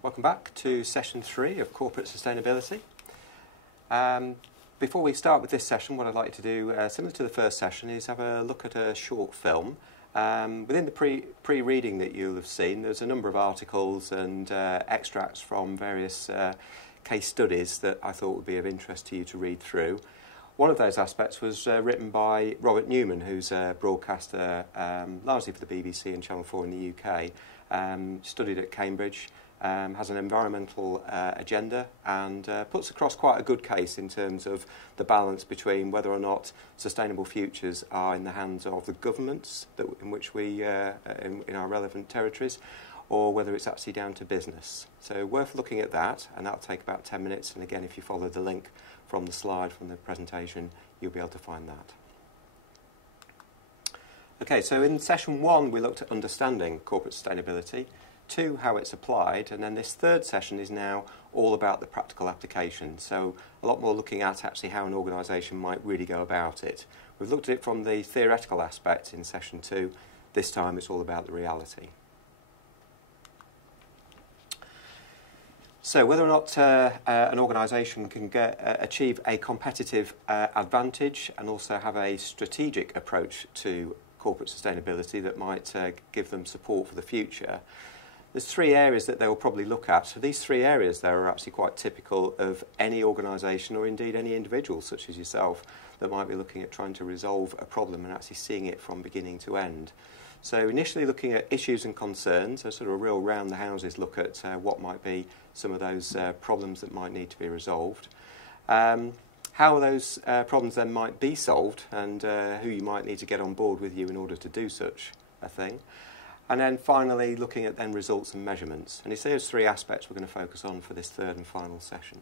Welcome back to session 3 of Corporate Sustainability. Before we start with this session, what I'd like to do, similar to the first session, is have a look at a short film. Within the pre-reading that you'll have seen, there's a number of articles and extracts from various case studies that I thought would be of interest to you to read through. One of those aspects was written by Robert Newman, who's a broadcaster largely for the BBC and Channel 4 in the UK, studied at Cambridge, has an environmental agenda and puts across quite a good case in terms of the balance between whether or not sustainable futures are in the hands of the governments in which we, in our relevant territories, or whether it's actually down to business. So worth looking at that, and that'll take about 10 minutes, and again, if you follow the link from the slide from the presentation, you'll be able to find that. Okay, so in session 1 we looked at understanding corporate sustainability, 2, how it's applied, and then this third session is now all about the practical application. So a lot more looking at actually how an organisation might really go about it. We've looked at it from the theoretical aspect in session 2. This time it's all about the reality. So whether or not an organisation can achieve a competitive advantage and also have a strategic approach to corporate sustainability that might give them support for the future, there's 3 areas that they will probably look at. So these 3 areas there are actually quite typical of any organisation or indeed any individual such as yourself that might be looking at trying to resolve a problem and actually seeing it from beginning to end. So initially looking at issues and concerns, a sort of real round the houses look at what might be some of those problems that might need to be resolved. How those problems then might be solved and who you might need to get on board with you in order to do such a thing. And then finally looking at then results and measurements. And it's those 3 aspects we're going to focus on for this third and final session.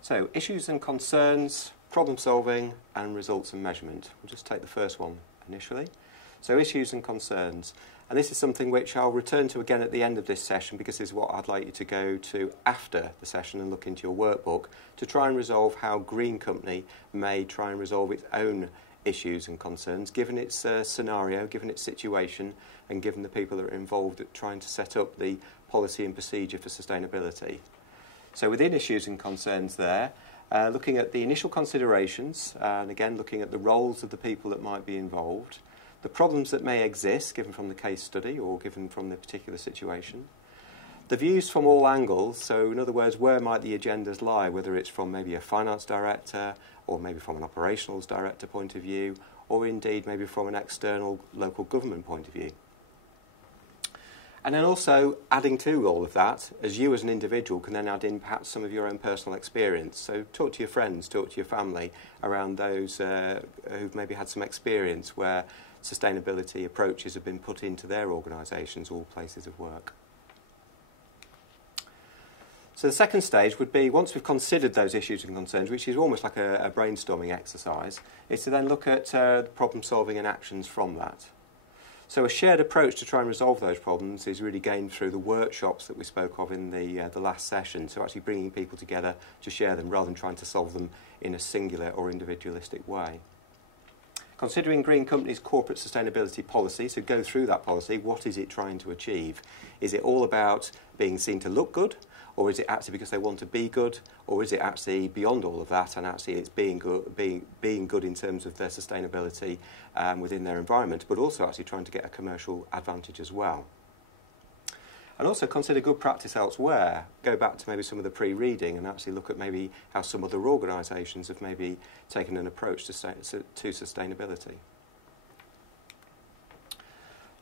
So issues and concerns, problem solving and results and measurement. We'll just take the first one initially. So issues and concerns. And this is something which I'll return to again at the end of this session because this is what I'd like you to go to after the session and look into your workbook to try and resolve how Green Company may try and resolve its own issues and concerns given its scenario, given its situation and given the people that are involved at trying to set up the policy and procedure for sustainability. So within issues and concerns there, looking at the initial considerations and again looking at the roles of the people that might be involved, the problems that may exist given from the case study or given from the particular situation, the views from all angles, so in other words, where might the agendas lie, whether it's from maybe a finance director or maybe from an operationals director point of view, or indeed maybe from an external local government point of view. And then also adding to all of that, as you as an individual can then add in perhaps some of your own personal experience. So talk to your friends, talk to your family around those who've maybe had some experience where sustainability approaches have been put into their organisations or places of work. So the second stage would be, once we've considered those issues and concerns, which is almost like a brainstorming exercise, is to then look at problem solving and actions from that. So a shared approach to try and resolve those problems is really gained through the workshops that we spoke of in the last session, so actually bringing people together to share them rather than trying to solve them in a singular or individualistic way. Considering Green Company's corporate sustainability policy, so go through that policy, what is it trying to achieve? Is it all about being seen to look good? Or is it actually because they want to be good? Or is it actually beyond all of that and actually it's being good in terms of their sustainability within their environment, but also actually trying to get a commercial advantage as well? And also consider good practice elsewhere. Go back to maybe some of the pre-reading and actually look at maybe how some other organisations have maybe taken an approach to sustainability.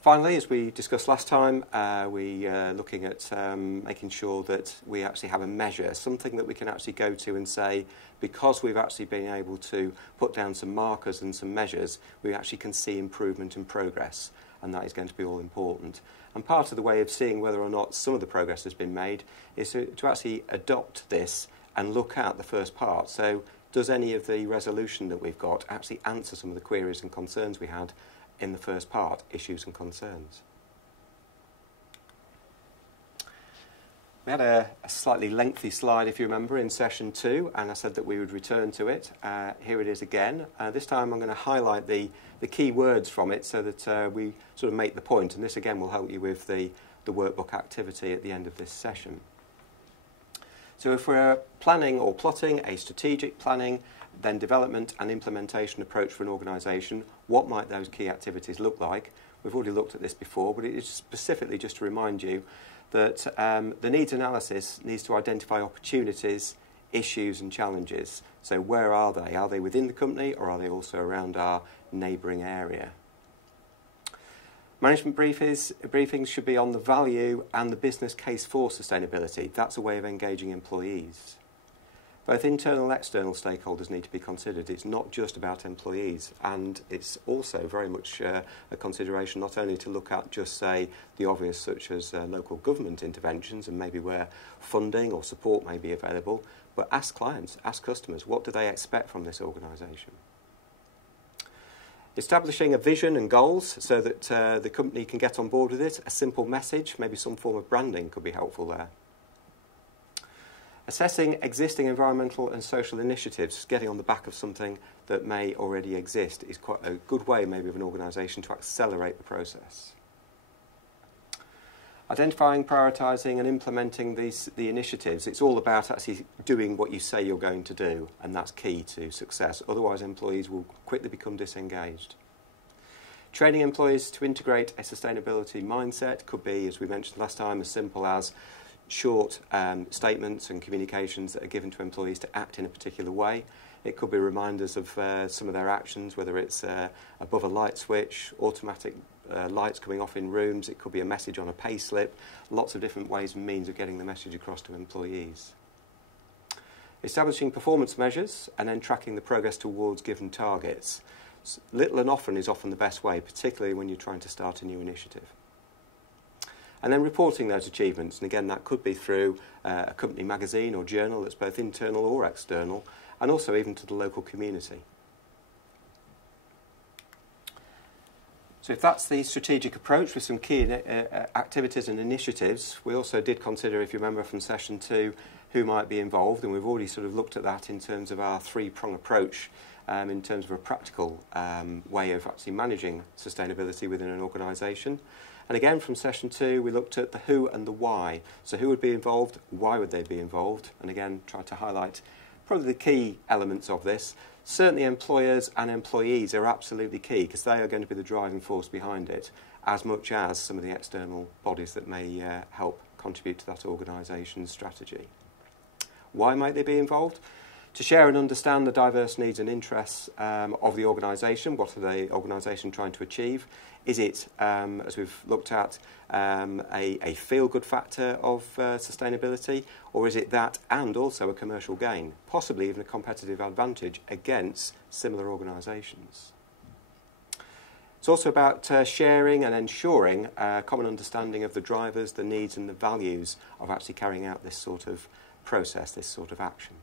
Finally, as we discussed last time, we're looking at making sure that we actually have a measure, something that we can actually go to and say, because we've actually been able to put down some markers and some measures, we actually can see improvement and progress, and that is going to be all important. And part of the way of seeing whether or not some of the progress has been made is to actually adopt this and look at the first part. So does any of the resolution that we've got actually answer some of the queries and concerns we had in the first part, issues and concerns? We had a slightly lengthy slide, if you remember, in session 2, and I said that we would return to it. Here it is again. This time I'm going to highlight the key words from it so that we sort of make the point, and this again will help you with the the workbook activity at the end of this session. So if we're planning or plotting a strategic planning, then development and implementation approach for an organisation, what might those key activities look like? We've already looked at this before, but it is specifically just to remind you that the needs analysis needs to identify opportunities, issues and challenges. So where are they? Are they within the company or are they also around our neighbouring area? Management briefings should be on the value and the business case for sustainability. That's a way of engaging employees. Both internal and external stakeholders need to be considered. It's not just about employees, and it's also very much a consideration not only to look at just, say, the obvious such as local government interventions and maybe where funding or support may be available, but ask clients, ask customers, what do they expect from this organisation? Establishing a vision and goals so that the company can get on board with it. A simple message, maybe some form of branding could be helpful there. Assessing existing environmental and social initiatives, getting on the back of something that may already exist, is quite a good way maybe of an organisation to accelerate the process. Identifying, prioritising and implementing the initiatives. It's all about actually doing what you say you're going to do, and that's key to success. Otherwise, employees will quickly become disengaged. Training employees to integrate a sustainability mindset could be, as we mentioned last time, as simple as short statements and communications that are given to employees to act in a particular way. It could be reminders of some of their actions, whether it's above a light switch, automatic lights coming off in rooms. It could be a message on a pay slip. Lots of different ways and means of getting the message across to employees. Establishing performance measures and then tracking the progress towards given targets. Little and often is often the best way, particularly when you're trying to start a new initiative. And then reporting those achievements, and again that could be through a company magazine or journal that's both internal or external, and also even to the local community. So if that's the strategic approach with some key activities and initiatives, we also did consider, if you remember from session 2, who might be involved, and we've already sort of looked at that in terms of our three-prong approach, in terms of a practical way of actually managing sustainability within an organisation. And again, from session 2, we looked at the who and the why. So who would be involved, why would they be involved? And again, tried to highlight probably the key elements of this. Certainly employers and employees are absolutely key because they are going to be the driving force behind it, as much as some of the external bodies that may help contribute to that organisation's strategy. Why might they be involved? To share and understand the diverse needs and interests of the organisation. What are the organisation trying to achieve? Is it, as we've looked at, a feel-good factor of sustainability, or is it that and also a commercial gain, possibly even a competitive advantage against similar organisations? It's also about sharing and ensuring a common understanding of the drivers, the needs and the values of actually carrying out this sort of process, this sort of action.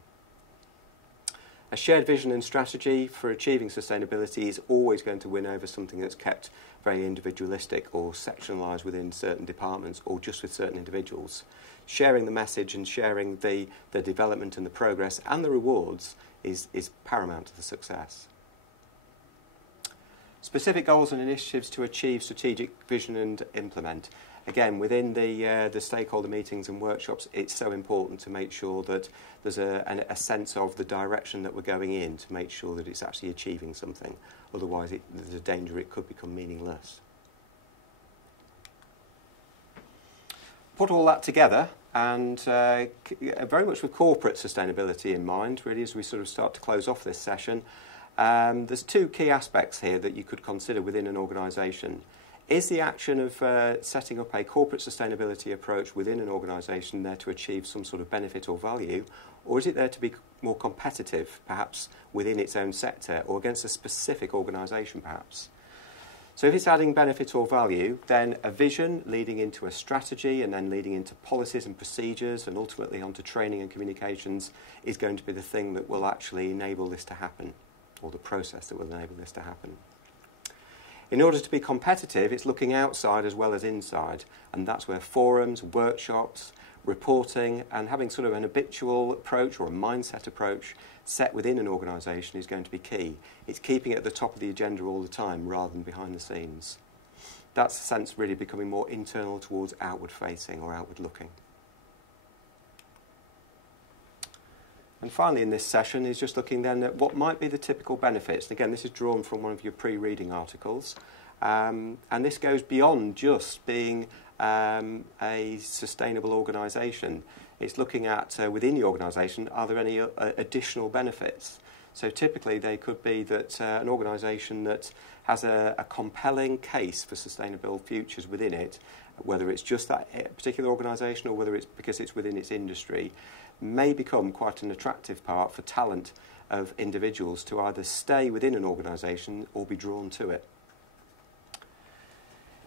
A shared vision and strategy for achieving sustainability is always going to win over something that's kept very individualistic or sectionalised within certain departments or just with certain individuals. Sharing the message and sharing the development and the progress and the rewards is paramount to the success. Specific goals and initiatives to achieve strategic vision and implement. Again, within the stakeholder meetings and workshops, it's so important to make sure that there's a sense of the direction that we're going in to make sure that it's actually achieving something. Otherwise, there's a danger it could become meaningless. Put all that together, and very much with corporate sustainability in mind, really, as we sort of start to close off this session. There's two key aspects here that you could consider within an organisation. Is the action of setting up a corporate sustainability approach within an organisation there to achieve some sort of benefit or value, or is it there to be more competitive, perhaps within its own sector or against a specific organisation, perhaps? So if it's adding benefit or value, then a vision leading into a strategy and then leading into policies and procedures and ultimately onto training and communications is going to be the thing that will actually enable this to happen, or the process that will enable this to happen. In order to be competitive, it's looking outside as well as inside, and that's where forums, workshops, reporting, and having sort of an habitual approach or a mindset approach set within an organisation is going to be key. It's keeping it at the top of the agenda all the time rather than behind the scenes. That's a sense really becoming more internal towards outward facing or outward looking. And finally in this session is just looking then at what might be the typical benefits. And again, this is drawn from one of your pre-reading articles. And this goes beyond just being a sustainable organisation. It's looking at, within the organisation, are there any additional benefits? So typically they could be that an organisation that has a compelling case for sustainable futures within it, whether it's just that particular organisation or whether it's because it's within its industry, may become quite an attractive part for talent of individuals to either stay within an organisation or be drawn to it.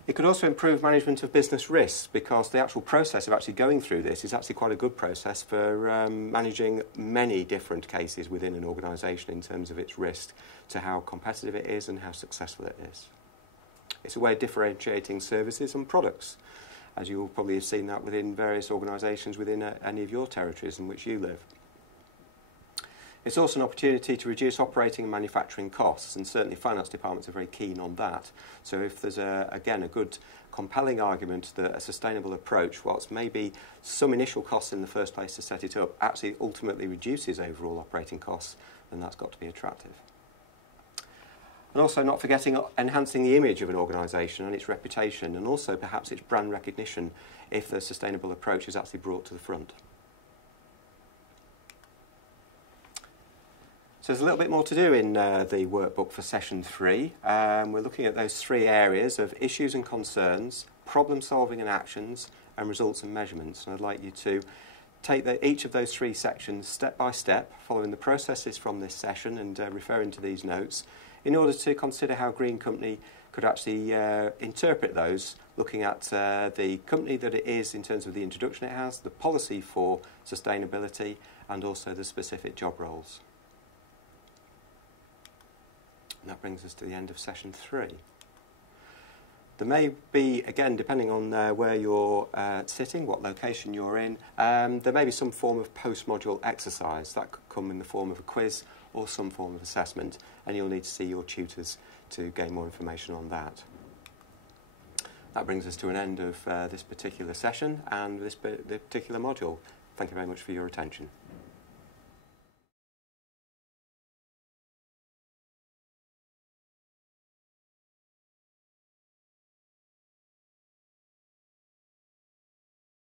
It could also improve management of business risks because the actual process of actually going through this is actually quite a good process for managing many different cases within an organisation in terms of its risk to how competitive it is and how successful it is. It's a way of differentiating services and products, as you will probably have seen that within various organisations within any of your territories in which you live. It's also an opportunity to reduce operating and manufacturing costs, and certainly finance departments are very keen on that. So if there's, again, a good compelling argument that a sustainable approach, whilst maybe some initial costs in the first place to set it up, actually ultimately reduces overall operating costs, then that's got to be attractive. And also not forgetting enhancing the image of an organisation and its reputation, and also perhaps its brand recognition if the sustainable approach is actually brought to the front. So there's a little bit more to do in the workbook for session 3. We're looking at those 3 areas of issues and concerns, problem solving and actions, and results and measurements. And I'd like you to take each of those 3 sections step by step, following the processes from this session and referring to these notes, in order to consider how Green Company could actually interpret those, looking at the company that it is in terms of the introduction it has, the policy for sustainability, and also the specific job roles. And that brings us to the end of session 3. There may be, again, depending on where you're sitting, what location you're in, there may be some form of post-module exercise. That could come in the form of a quiz or some form of assessment, and you'll need to see your tutors to gain more information on that. That brings us to an end of this particular session and this particular module. Thank you very much for your attention.